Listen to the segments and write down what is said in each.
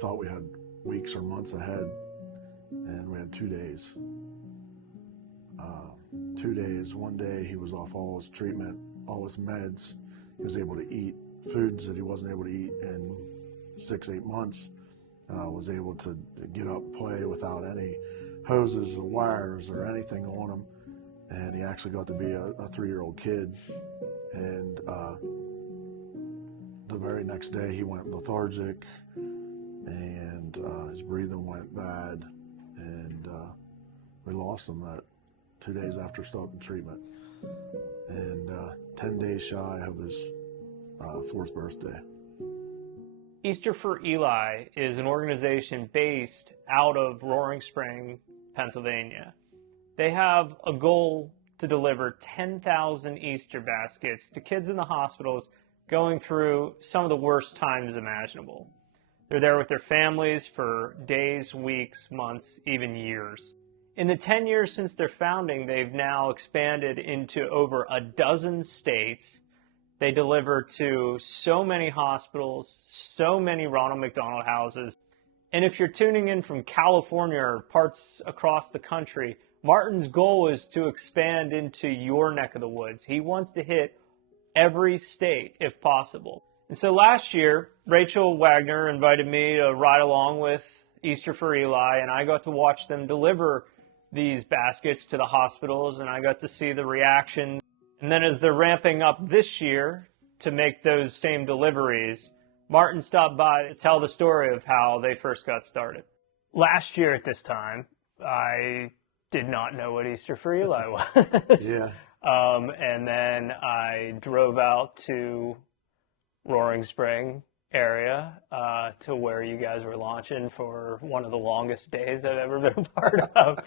thought we had weeks or months ahead, and we had 2 days. 2 days. One day he was off all his treatment, all his meds. He was able to eat foods that he wasn't able to eat in 6-8 months. Was able to get up, play without any hoses or wires or anything on him. And he actually got to be a 3-year-old kid. And the very next day he went lethargic, and his breathing went bad, and we lost him that 2 days after starting treatment. And 10 days shy of his 4th birthday. Easter for Eli is an organization based out of Roaring Spring, Pennsylvania. They have a goal to deliver 10,000 Easter baskets to kids in the hospitals going through some of the worst times imaginable. They're there with their families for days, weeks, months, even years. In the 10 years since their founding, they've now expanded into over a dozen states. They deliver to so many hospitals, so many Ronald McDonald houses. And if you're tuning in from California or parts across the country, Martin's goal is to expand into your neck of the woods. He wants to hit every state if possible. And so last year, Rachel Wagner invited me to ride along with Easter for Eli, and I got to watch them deliver these baskets to the hospitals, and I got to see the reaction. And then as they're ramping up this year to make those same deliveries, Martin stopped by to tell the story of how they first got started. Last year at this time, I did not know what Easter for Eli was. Yeah. And then I drove out to Roaring Spring area to where you guys were launching for one of the longest days I've ever been a part of.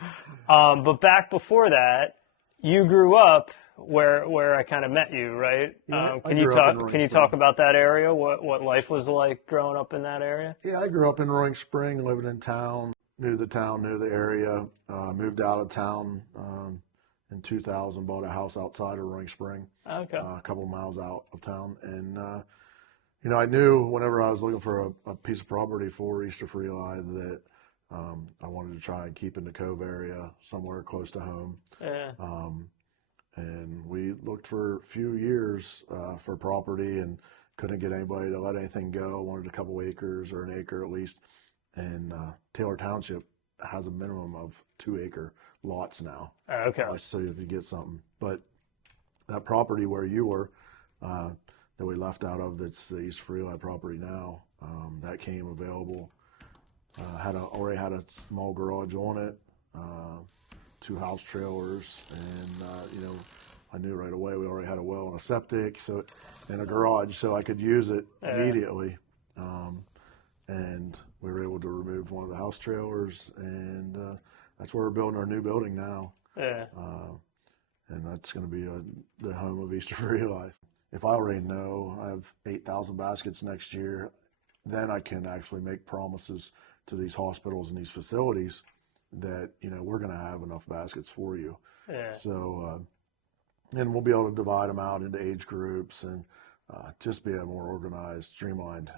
But back before that, you grew up where I kind of met you, right? Yeah, Can you talk about that area? What life was like growing up in that area? Yeah, I grew up in Roaring Spring, living in town, knew the area, moved out of town in 2000, bought a house outside of Roaring Spring, Okay. A couple miles out of town. And, I knew whenever I was looking for a piece of property for Easter for Eli that I wanted to try and keep in the Cove area, somewhere close to home. Yeah. And we looked for a few years for property and couldn't get anybody to let anything go. Wanted a couple acres or an acre at least. And Taylor Township has a minimum of 2-acre lots now. Okay. So if you get something. But that property where you were, that we left out of, that's the East for Eli property now, that came available. Already had a small garage on it, 2 house trailers, and I knew right away we already had a well and a septic, and a garage, so I could use it immediately. And we were able to remove one of the house trailers, and that's where we're building our new building now. Yeah. And that's going to be the home of Easter for Eli. If I already know I have 8,000 baskets next year, then I can actually make promises to these hospitals and these facilities that, we're going to have enough baskets for you. Yeah. So, and we'll be able to divide them out into age groups and just be a more organized, streamlined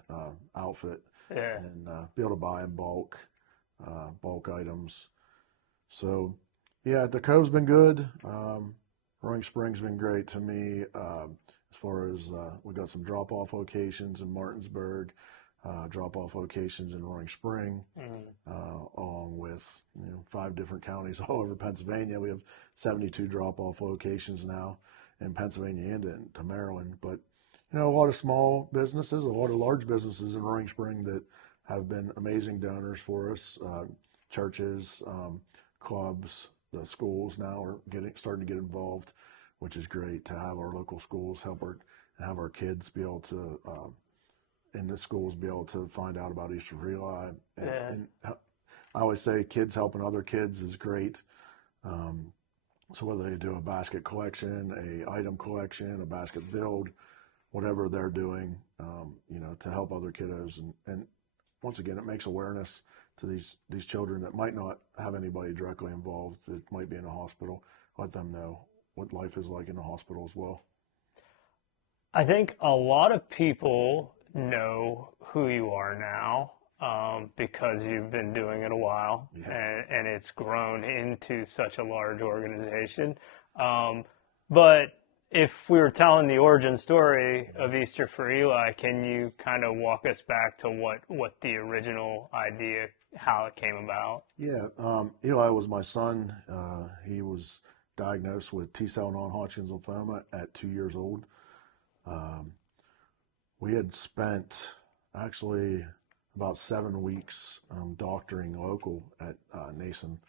outfit. Yeah. And be able to buy in bulk items. So, yeah, the Cove's been good. Roaring Spring's been great to me as far as we got some drop-off locations in Martinsburg, drop-off locations in Roaring Spring, along with 5 different counties all over Pennsylvania. We have 72 drop-off locations now in Pennsylvania and into Maryland. But a lot of small businesses, a lot of large businesses in Roaring Spring that have been amazing donors for us. Churches, clubs, the schools now are starting to get involved, which is great to have our local schools have our kids be able to in the schools be able to find out about Easter for Eli. And I always say kids helping other kids is great. So whether they do a basket collection, a item collection, a basket build, whatever they're doing, to help other kiddos. And once again, it makes awareness to these children that might not have anybody directly involved, that might be in a hospital, let them know what life is like in the hospital as well. I think a lot of people know who you are now. because you've been doing it a while, and it's grown into such a large organization. But if we were telling the origin story of Easter for Eli, can you kind of walk us back to what the original idea, how it came about? Yeah, Eli was my son. He was diagnosed with T-cell non-Hodgkin's lymphoma at 2 years old. We had spent actually about 7 weeks doctoring local at Nason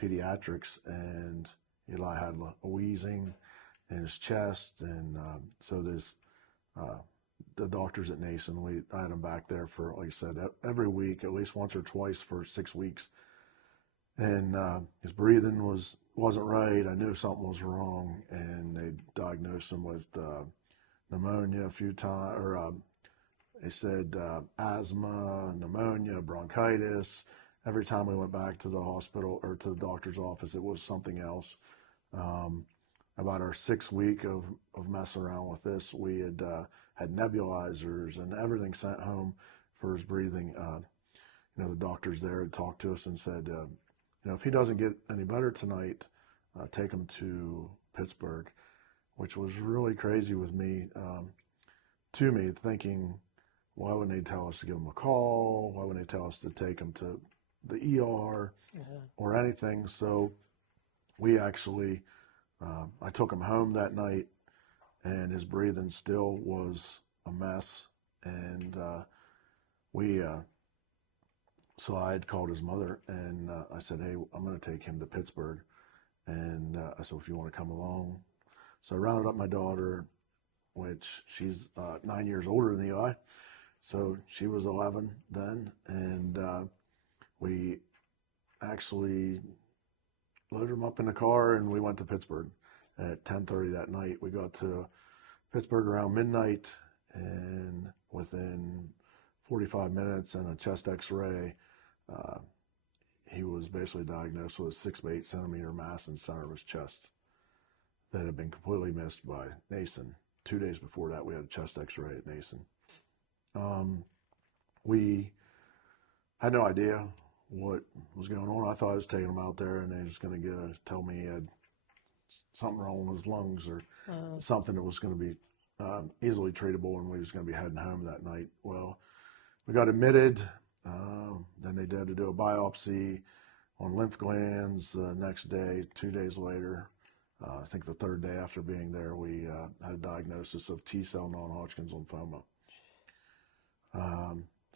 Pediatrics, and Eli had a wheezing in his chest, and so there's the doctors at Nason. I had him back there for, like I said, every week, at least once or twice for 6 weeks, and his breathing wasn't right. I knew something was wrong, and they diagnosed him with pneumonia a few times, or they said asthma, pneumonia, bronchitis. Every time we went back to the hospital or to the doctor's office, it was something else. About our 6th week of messing around with this, we had nebulizers and everything sent home for his breathing. The doctors there had talked to us and said, if he doesn't get any better tonight, take him to Pittsburgh, which was really crazy with me, thinking, why wouldn't they tell us to give him a call? Why wouldn't they tell us to take him to the ER or anything? So we actually, I took him home that night, and his breathing still was a mess. And so I had called his mother, and I said, hey, I'm going to take him to Pittsburgh. And I said, if you want to come along. So I rounded up my daughter, which she's 9 years older than Eli. So she was 11 then, and we actually loaded him up in the car, and we went to Pittsburgh at 10:30 that night. We got to Pittsburgh around midnight, and within 45 minutes and a chest x-ray, he was basically diagnosed with a 6 by 8 centimeter mass in the center of his chest that had been completely missed by Nason. 2 days before that, we had a chest x-ray at Nason. We had no idea what was going on. I thought I was taking him out there and they was going to tell me he had something wrong with his lungs or something that was going to be easily treatable, and we was going to be heading home that night. Well, we got admitted. Then they had to do a biopsy on lymph glands the next day. 2 days later, I think the 3rd day after being there, we had a diagnosis of T-cell non-Hodgkin's lymphoma.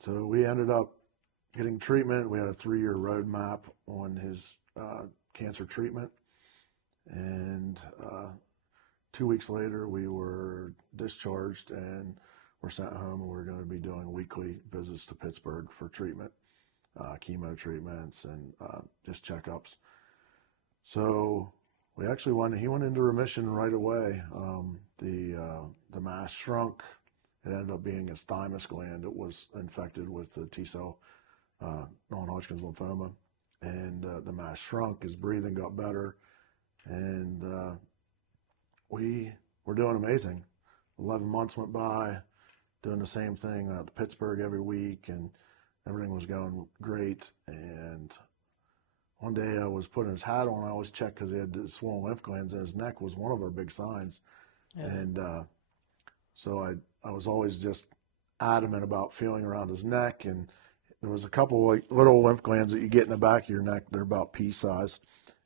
So we ended up getting treatment. We had a 3-year roadmap on his cancer treatment. And 2 weeks later, we were discharged and were sent home, and we're going to be doing weekly visits to Pittsburgh for treatment, chemo treatments, and just checkups. So he went into remission right away. The mass shrunk. It ended up being his thymus gland that was infected with the T-cell non-Hodgkin's lymphoma, and the mass shrunk. His breathing got better, and we were doing amazing. 11 months went by, doing the same thing out to Pittsburgh every week, and everything was going great. And one day I was putting his hat on. I always checked because he had the swollen lymph glands in his neck was one of our big signs. Yeah. And so I was always just adamant about feeling around his neck, and there was a couple like little lymph glands that you get in the back of your neck. They're about pea size,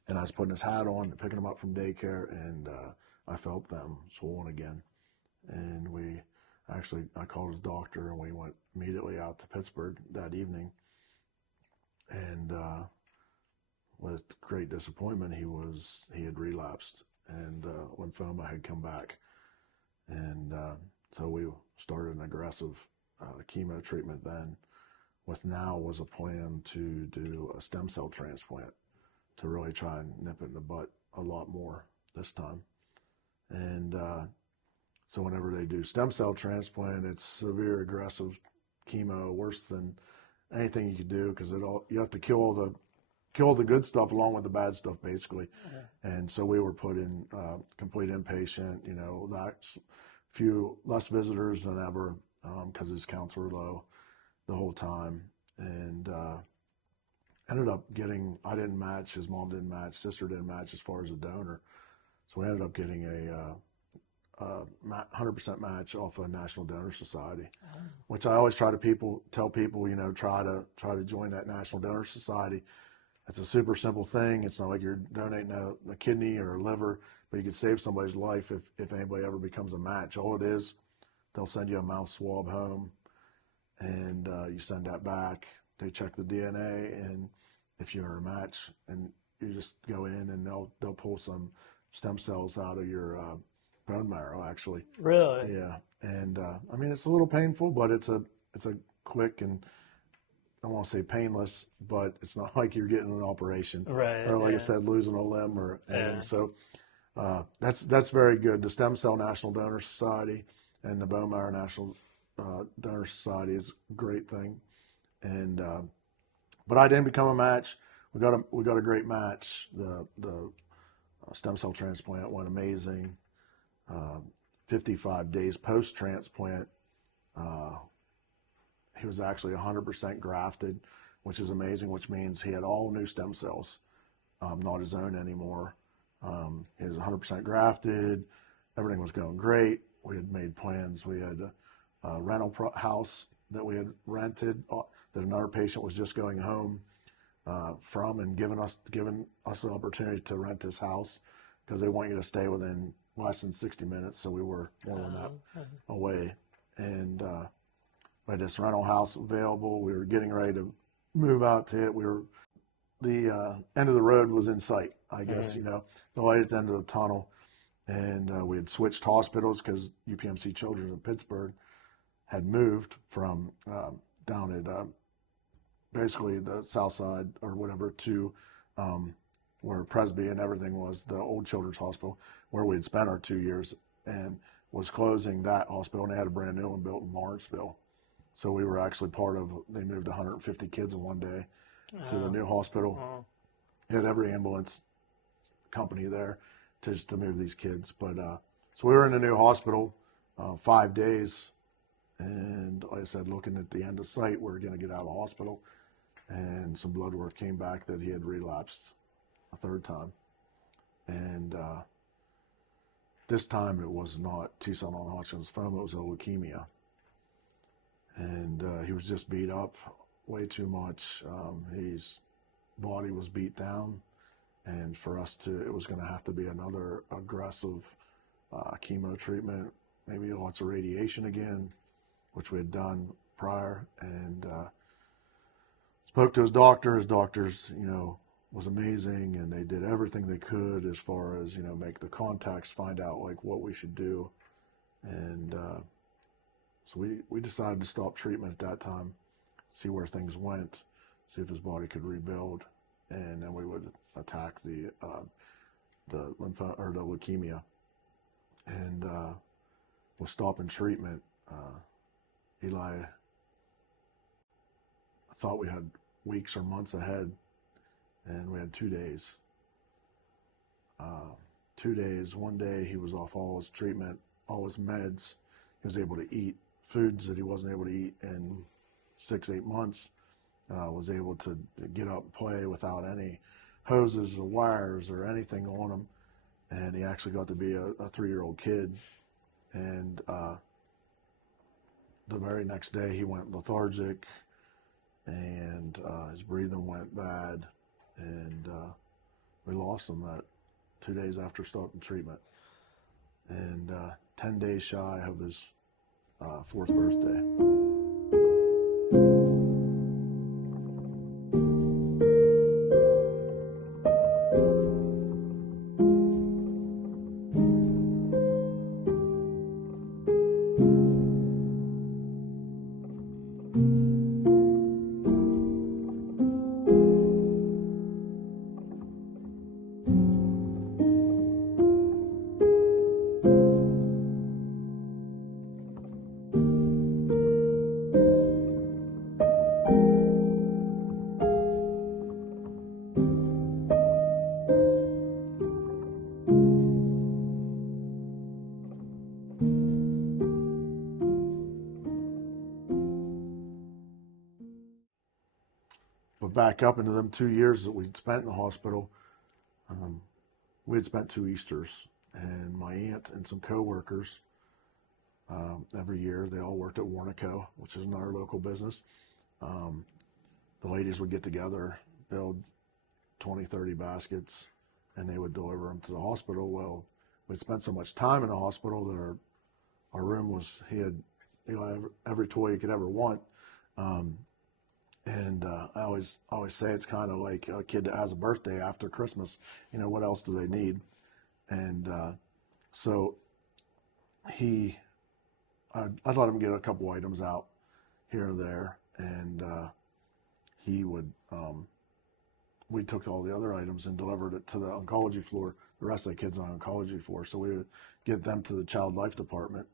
and I was putting his hat on, picking him up from daycare, and I felt them swollen again. And I called his doctor, and we went immediately out to Pittsburgh that evening. And with great disappointment, he had relapsed, and lymphoma had come back. And so we started an aggressive chemo treatment then. With now was a plan to do a stem cell transplant to really try and nip it in the butt a lot more this time. And so whenever they do stem cell transplant, it's severe aggressive chemo, worse than anything you could do, because you have to kill the good stuff along with the bad stuff, basically. Mm-hmm. And so we were put in complete inpatient, few less visitors than ever because his counts were low the whole time. and ended up getting, I didn't match, his mom didn't match, sister didn't match as far as a donor. So we ended up getting a 100% match off of National Donor Society, which I always try to tell people, you know, try to join that National Donor Society. It's a super simple thing. It's not like you're donating a kidney or a liver, but you could save somebody's life if anybody ever becomes a match. All it is, they'll send you a mouth swab home, and you send that back. They check the DNA, and if you're a match, and you just go in and they'll pull some stem cells out of your bone marrow, actually. Really? Yeah, and I mean, it's a little painful, but it's a quick, and I won't say painless, but it's not like you're getting an operation, Right. or like Yeah. I said, losing a limb or anything. Yeah. So that's very good. The Stem Cell National Donor Society and the Bone Marrow National Donor Society is a great thing. And but I didn't become a match. We got a great match. The stem cell transplant went amazing. 55 days post transplant, he was actually 100% grafted, which is amazing. Which means he had all new stem cells, not his own anymore. He was 100% grafted. Everything was going great. We had made plans. We had a rental house that we had rented that another patient was just going home from, and giving us the opportunity to rent this house because they want you to stay within less than 60 minutes. So we were more than that away, and we had this rental house available. We were getting ready to move out to it. The end of the road was in sight, I guess, you know, the light at the end of the tunnel. And we had switched hospitals because UPMC Children's in Pittsburgh had moved from down at basically the south side or whatever to where Presby and everything was, the old children's hospital, where we had spent our 2 years, and was closing that hospital, and they had a brand new one built in Lawrenceville. So we were actually they moved 150 kids in one day to the new hospital. Wow. They had every ambulance company there just to move these kids. But so we were in the new hospital 5 days, and like I said, looking at the end of sight, we were going to get out of the hospital, and some blood work came back that he had relapsed a third time. And this time it was not T-cell non-Hodgkin's lymphoma, it was a leukemia. And he was just beat up way too much. His body was beat down, and for us it was going to have to be another aggressive chemo treatment, maybe lots of radiation again, which we had done prior. And spoke to his doctor. His doctors, you know, was amazing, and they did everything they could as far as, you know, make the contacts, find out like what we should do. And so we decided to stop treatment at that time, see where things went, see if his body could rebuild, and then we would attack the leukemia. And with stopping treatment, Eli, I thought we had weeks or months ahead, and we had 2 days. 2 days. One day he was off all his treatment, all his meds. He was able to eat foods that he wasn't able to eat in 6-8 months. Was able to get up and play without any hoses or wires or anything on him. And he actually got to be a 3-year-old kid. And the very next day he went lethargic, and his breathing went bad, and we lost him that 2 days after starting treatment. And 10 days shy of his 4th birthday. But back up into them 2 years that we'd spent in the hospital, we had spent 2 Easters, and my aunt and some coworkers, every year, they all worked at Warnaco, which is another local business. The ladies would get together, build 20, 30 baskets, and they would deliver them to the hospital. Well, we'd spent so much time in the hospital that our room was, he had, every toy you could ever want. I always say it's kind of like a kid that has a birthday after Christmas. What else do they need? And so I'd let him get a couple items out here and there, and he would, we took all the other items and delivered it to the oncology floor, the rest of the kids on the oncology floor. So we would get them to the child life department,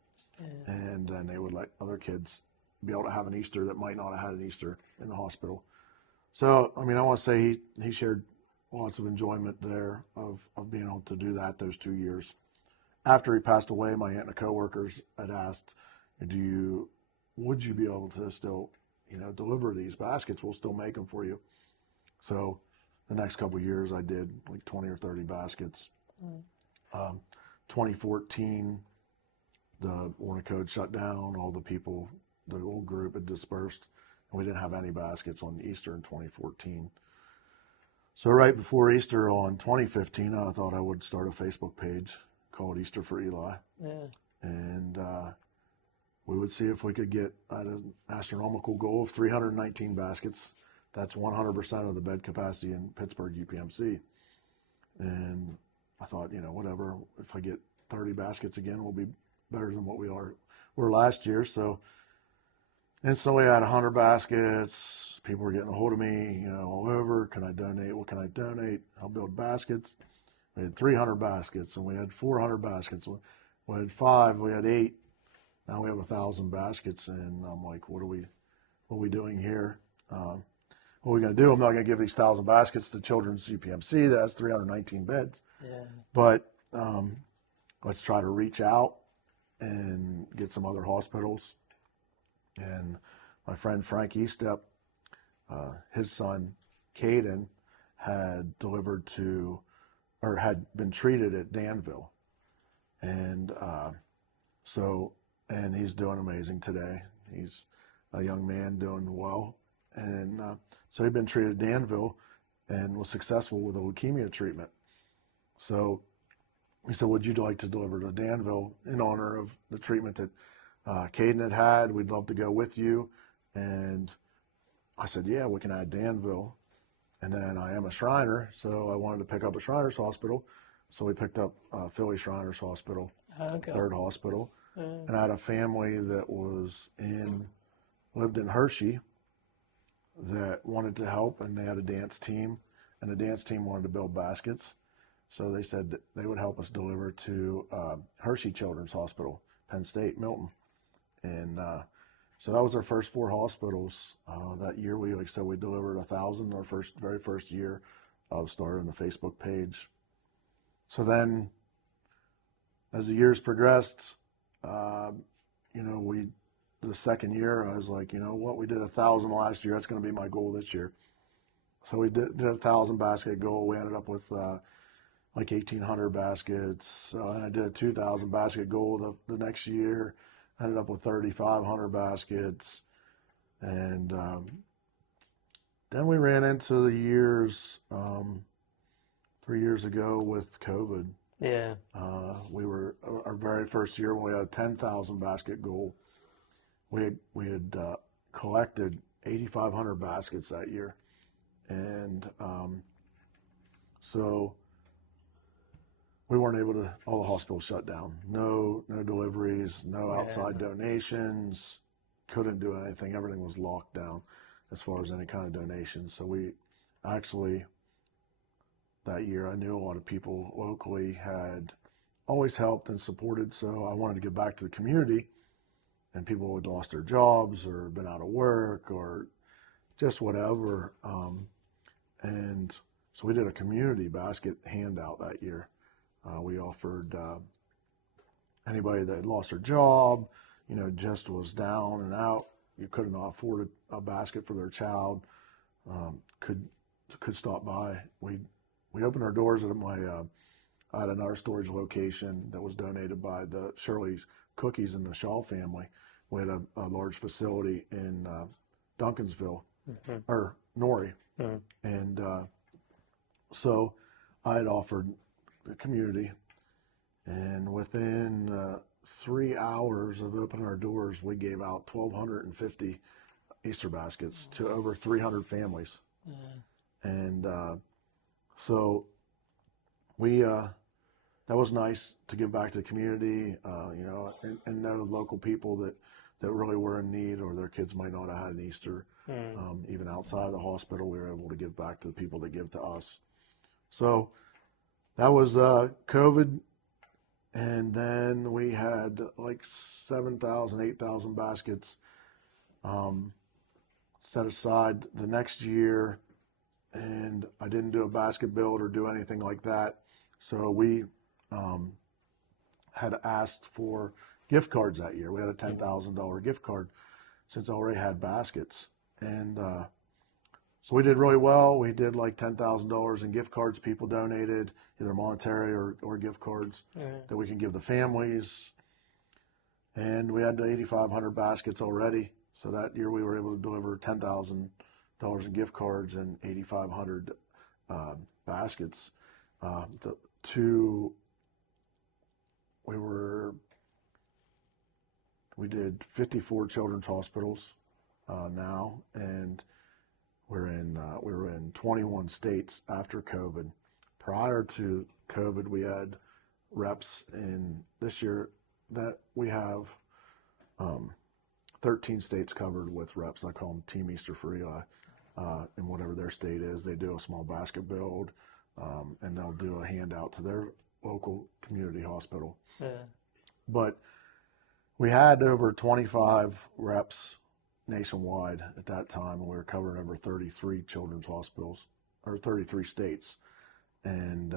and then they would let other kids be able to have an Easter that might not have had an Easter in the hospital. So, I want to say he shared lots of enjoyment there of being able to do that those 2 years. After he passed away, my aunt and the coworkers had asked, would you be able to still, deliver these baskets? We'll still make them for you. So the next couple of years I did like 20 or 30 baskets. 2014, the Warner Code shut down. All the people, the old group had dispersed, and we didn't have any baskets on Easter in 2014. So right before Easter on 2015, I thought I would start a Facebook page called Easter for Eli. And we would see if we could get an astronomical goal of 319 baskets. That's 100% of the bed capacity in Pittsburgh UPMC. And I thought, whatever, if I get 30 baskets again, we'll be better than what were last year. So instantly I had 100 baskets. People were getting a hold of me, all over. Can I donate? What can I donate? I'll build baskets. We had 300 baskets, and we had 400 baskets. We had 5, we had 8. Now we have 1,000 baskets, and I'm like, what are we doing here? What are we going to do? I'm not going to give these 1,000 baskets to Children's UPMC. That has 319 beds. But let's try to reach out and get some other hospitals. And my friend Frank Eastep, his son, Caden, had had been treated at Danville. And and he's doing amazing today. He's a young man doing well. And so he'd been treated at Danville and was successful with a leukemia treatment. So he said, would you like to deliver to Danville in honor of the treatment that Caden had? We'd love to go with you. And I said, yeah, we can add Danville. And then I am a Shriner, so I wanted to pick up a Shriners Hospital. So we picked up Philly Shriners Hospital, third hospital. And I had a family that lived in Hershey that wanted to help, and they had a dance team, and the dance team wanted to build baskets. So they said that they would help us deliver to Hershey Children's Hospital, Penn State, Milton. And so that was our first 4 hospitals. That year, we delivered 1,000 our very first year of starting the Facebook page. So then, as the years progressed, the second year, I was like, we did 1,000 last year. That's going to be my goal this year. So we did a 1,000 basket goal. We ended up with like 1,800 baskets. And I did a 2,000 basket goal the next year. Ended up with 3,500 baskets. And then we ran into the years 3 years ago with COVID. We were our very first year when we had a 10,000 basket goal. We had collected 8,500 baskets that year, and so we weren't able to. All the hospitals shut down. No deliveries. No outside donations. Couldn't do anything. Everything was locked down as far as any kind of donations. So we actually, that year, I knew a lot of people locally had always helped and supported, so I wanted to give back to the community, and people had lost their jobs or been out of work or just whatever. And so we did a community basket handout that year. We offered anybody that had lost their job, just was down and out, you couldn't afford a basket for their child, could stop by. We opened our doors at I had another storage location that was donated by the Shirley's Cookies and the Shaw family. We had a large facility in Duncansville, or Norrie. And so I had offered the community, and within 3 hours of opening our doors, we gave out 1,250 Easter baskets to over 300 families. And so we that was nice to give back to the community, and know local people that really were in need, or their kids might not have had an Easter. Even outside of the hospital, we were able to give back to the people that give to us. So that was COVID, and then we had like 7,000, 8,000 baskets set aside the next year, and I didn't do a basket build or do anything like that. So we had asked for gift cards that year. We had a $10,000 gift card since I already had baskets. And so we did really well. We did like $10,000 in gift cards people donated, either monetary or gift cards that we can give the families. And we had the 8,500 baskets already. So that year we were able to deliver $10,000 in gift cards and 8,500 baskets we did 54 children's hospitals now, and we were in 21 states after COVID. Prior to COVID, we had reps in this year that we have 13 states covered with reps. I call them Team Easter for Eli. In whatever their state is, they do a small basket build, and they'll do a handout to their local community hospital. But we had over 25 reps nationwide at that time, and we were covering over 33 children's hospitals, or 33 states. And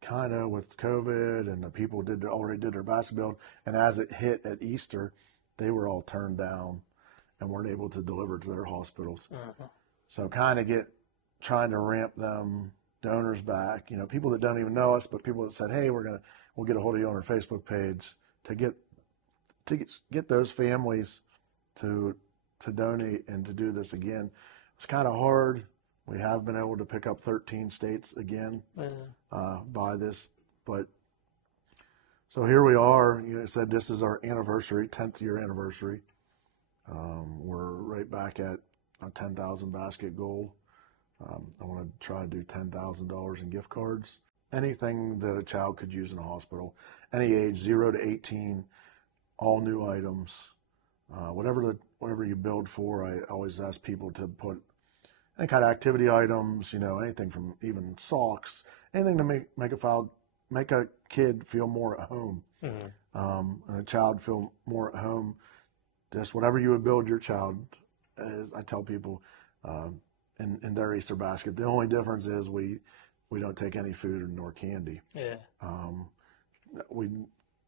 kind of with COVID, and the people already did their basket build, and as it hit at Easter, they were all turned down and weren't able to deliver to their hospitals. So kind of trying to ramp them donors back, people that don't even know us, but people that said, hey, we'll get a hold of you on our Facebook page to get those families to donate and to do this again. It's kind of hard. We have been able to pick up 13 states again by this, but so here we are. You said this is our anniversary, 10th year anniversary. We're right back at a 10,000 basket goal. I want to try to do $10,000 in gift cards. Anything that a child could use in a hospital, any age, 0 to 18, all new items. Whatever you build for, I always ask people to put any kind of activity items, anything from even socks, anything to make a kid feel more at home, and a child feel more at home. Just whatever you would build your child, as I tell people, in their Easter basket. The only difference is we don't take any food nor candy. We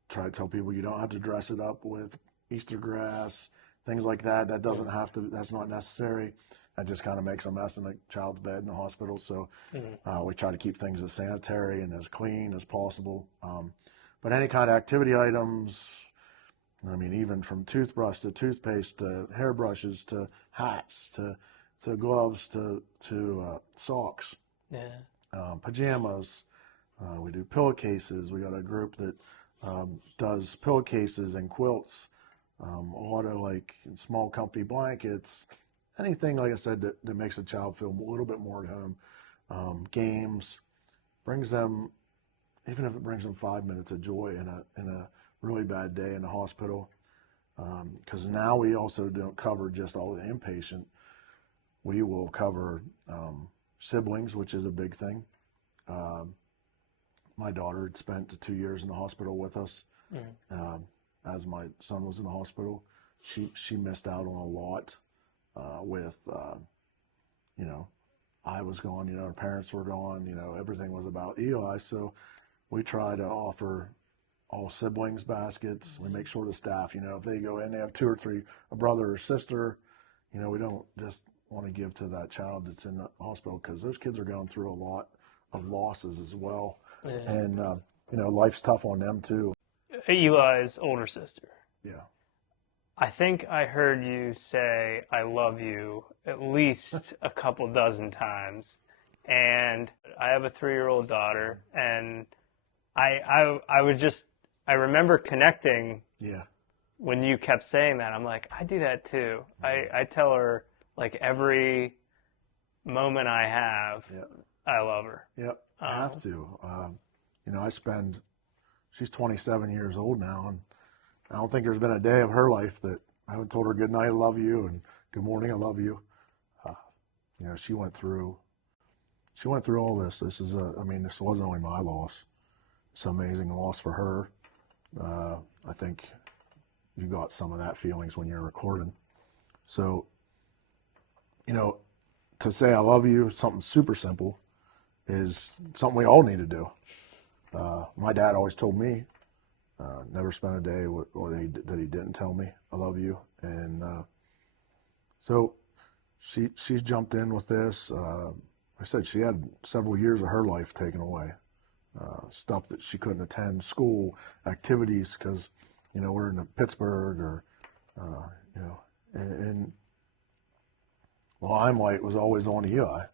try to tell people you don't have to dress it up with Easter grass, things like that. That doesn't have to. That's not necessary. That just kind of makes a mess in a child's bed in the hospital. So we try to keep things as sanitary and as clean as possible. But any kind of activity items, even from toothbrush to toothpaste to hairbrushes to hats to gloves to socks, pajamas. We do pillowcases. We got a group that does pillowcases and quilts, a lot of small comfy blankets, anything, like I said, that makes a child feel a little bit more at home. Games, brings them, even if it brings them 5 minutes of joy in a really bad day in the hospital. Because now we also don't cover just all the inpatient. We will cover siblings, which is a big thing. My daughter had spent 2 years in the hospital with us. As my son was in the hospital, she missed out on a lot with, I was gone, her parents were gone, everything was about Eli. So we try to offer all siblings baskets. We make sure the staff, if they go in, they have 2 or 3, a brother or sister, we don't just want to give to that child that's in the hospital, because those kids are going through a lot of losses as well. Yeah. And, life's tough on them too. Eli's older sister. Yeah. I think I heard you say "I love you" at least a couple dozen times, and I have a 3-year-old daughter, and I remember connecting. Yeah. When you kept saying that, I'm like, I do that too. I tell her like every moment I have, Yep. I love her. Yep. I have to. She's 27 years old now, and I don't think there's been a day of her life that I haven't told her good night, I love you, and good morning, I love you. She went through all this. This wasn't only my loss. It's an amazing loss for her. I think you got some of that feelings when you're recording. So, to say I love you, something super simple, is something we all need to do. My dad always told me, never spent a day that he didn't tell me I love you. And so she's jumped in with this. I said she had several years of her life taken away. Stuff that she couldn't attend, school activities, because we're in Pittsburgh, or and limelight was always on Eli.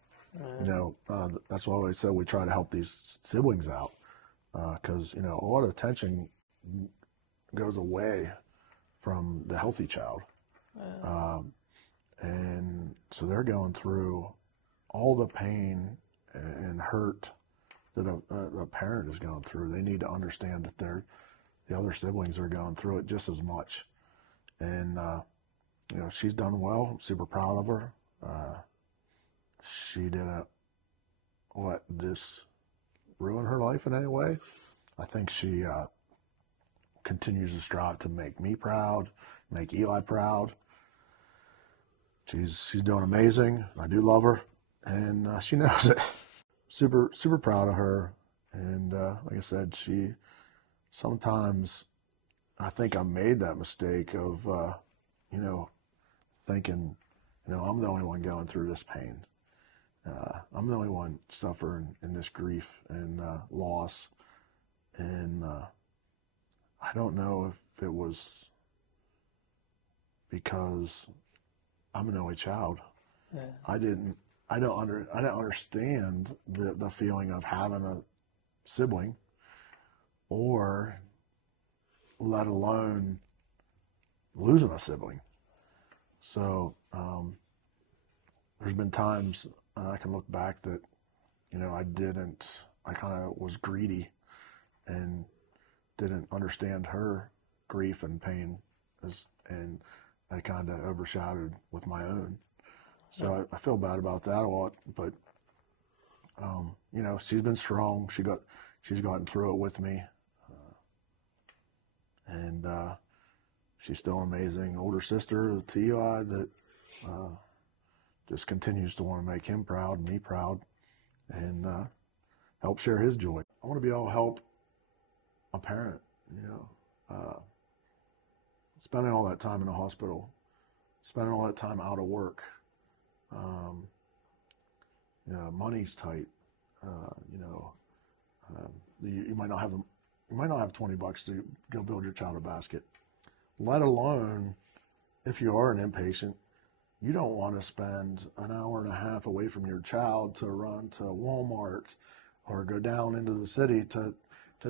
That's why I said we try to help these siblings out, because a lot of attention goes away from the healthy child, and so they're going through all the pain and hurt that a parent is going through. They need to understand that the other siblings are going through it just as much. And she's done well. I'm super proud of her. She didn't let this ruin her life in any way. I think she continues to strive to make me proud, make Eli proud. She's doing amazing. I do love her, and she knows it. Super proud of her. And like I said, sometimes I think I made that mistake of thinking I'm the only one going through this pain. I'm the only one suffering in this grief and loss. And I don't know if it was because I'm an only child. Yeah. I didn't understand the feeling of having a sibling, or let alone losing a sibling. So there's been times I can look back that I kind of was greedy and didn't understand her grief and pain, and I kind of overshadowed with my own. So I feel bad about that a lot, but she's been strong. She's gotten through it with me, and she's still an amazing older sister to Eli that just continues to want to make him proud and me proud, and help share his joy. I want to be able to help a parent, spending all that time in the hospital, spending all that time out of work. Money's tight. You might not have $20 to go build your child a basket. Let alone if you are an inpatient, you don't want to spend an hour and a half away from your child to run to Walmart or go down into the city to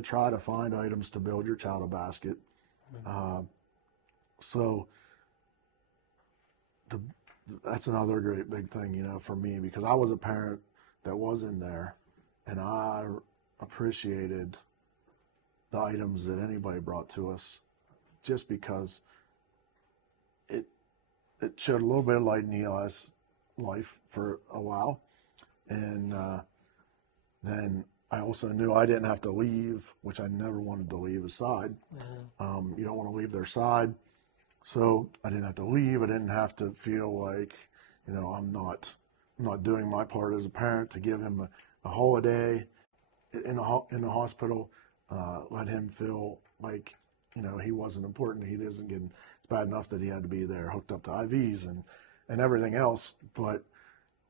try to find items to build your child a basket. So that's another great big thing, for me, because I was a parent that was in there, and I appreciated the items that anybody brought to us, just because it showed a little bit of light in Eli's life for a while, and then I also knew I didn't have to leave, which I never wanted to leave his side. You don't want to leave their side. So I didn't have to leave. I didn't have to feel like, I'm not doing my part as a parent to give him a holiday in the hospital. Let him feel like, he wasn't important. He isn't getting, it's bad enough that he had to be there hooked up to IVs and everything else, but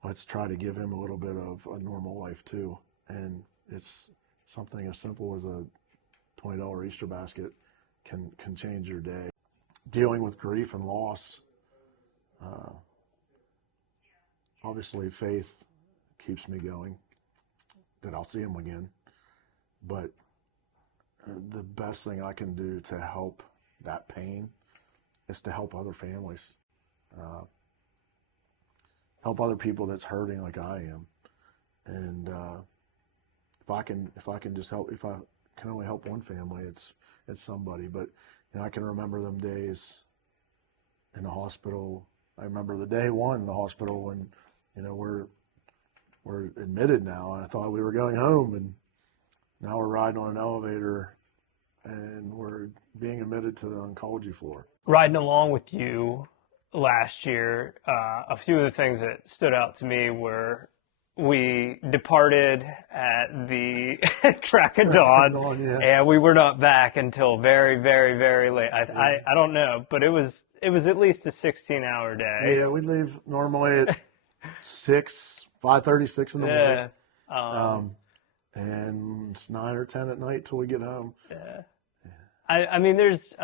let's try to give him a little bit of a normal life too. And it's something as simple as a $20 Easter basket can change your day. Dealing with grief and loss, obviously faith keeps me going, that I'll see him again. But the best thing I can do to help that pain is to help other families, help other people that's hurting like I am. And if I can just help, if I can only help one family, it's somebody. But I can remember them days in the hospital. I remember the day one in the hospital when we're admitted now, and I thought we were going home, and now we're riding on an elevator and we're being admitted to the oncology floor. Riding along with you last year, a few of the things that stood out to me were we departed at the crack of dawn, Yeah. and we were not back until very, very, very late. I don't know, but it was at least a 16-hour day. Yeah, we leave normally at 5:30, 6 in the morning. Yeah. And it's 9 or 10 at night till we get home. Yeah. I mean, there's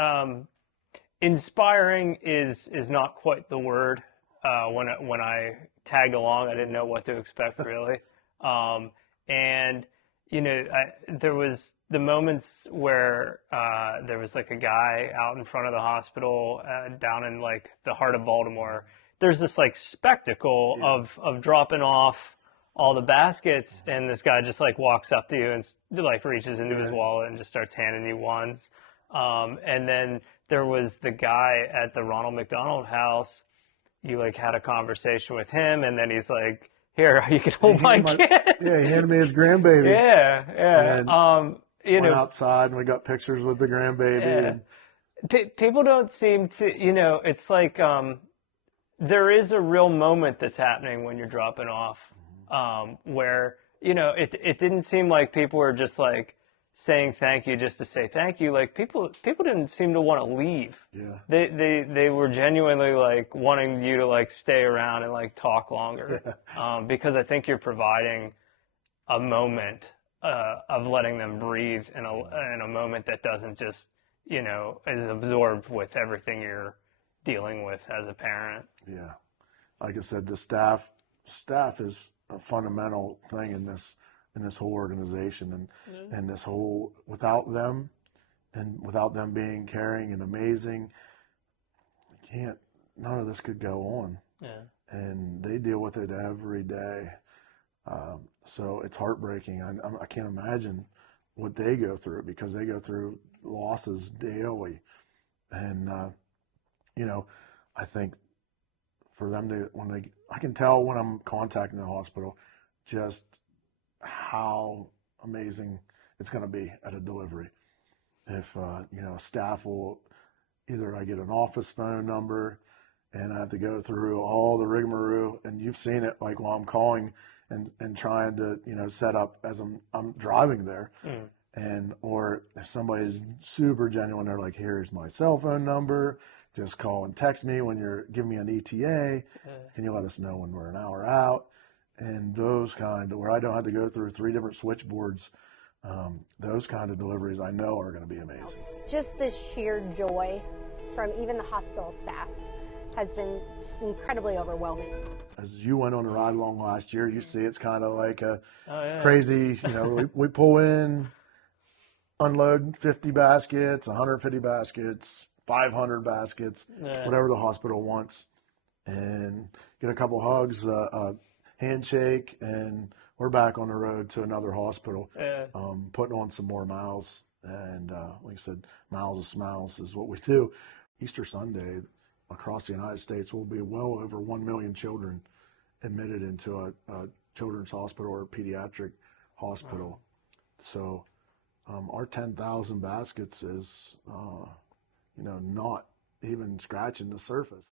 inspiring is not quite the word. When I tagged along, I didn't know what to expect really. And there was the moments where there was like a guy out in front of the hospital down in like the heart of Baltimore. There's this like spectacle of dropping off all the baskets, and this guy just like walks up to you and like reaches into his wallet and just starts handing you ones. And then there was the guy at the Ronald McDonald House. You like had a conversation with him, and then he's like, "Here, you can hold my kid." Yeah, he handed me his grandbaby. Yeah. And went outside, and we got pictures with the grandbaby. Yeah. And people don't seem to, it's like there is a real moment that's happening when you're dropping off, where it didn't seem like people were just like saying thank you just to say thank you. Like people didn't seem to want to leave. Yeah. They were genuinely like wanting you to like stay around and like talk longer, because I think you're providing a moment of letting them breathe in a moment that doesn't just is absorbed with everything you're dealing with as a parent. Yeah, like I said, the staff is a fundamental thing in this whole organization, and this whole without them being caring and amazing, none of this could go on. Yeah. And they deal with it every day, so it's heartbreaking. I can't imagine what they go through, because they go through losses daily, and I think for them to I can tell when I'm contacting the hospital just how amazing it's going to be at a delivery. If staff will either I get an office phone number and I have to go through all the rigmarole, and you've seen it like while I'm calling and trying to set up as I'm driving there. Or if somebody's super genuine, they're like, here's my cell phone number, just call and text me when you're giving me an ETA. Can you let us know when we're an hour out? And those kind of, where I don't have to go through 3 different switchboards, those kind of deliveries I know are going to be amazing. Just the sheer joy from even the hospital staff has been incredibly overwhelming. As you went on a ride along last year, you see it's kind of like a crazy, we pull in, unload 50 baskets, 150 baskets, 500 baskets, whatever the hospital wants, and get a couple hugs, a handshake, and we're back on the road to another hospital, putting on some more miles. And like I said, miles of smiles is what we do. Easter Sunday, across the United States, will be well over 1 million children admitted into a children's hospital or a pediatric hospital. Wow. So our 10,000 baskets is, not even scratching the surface.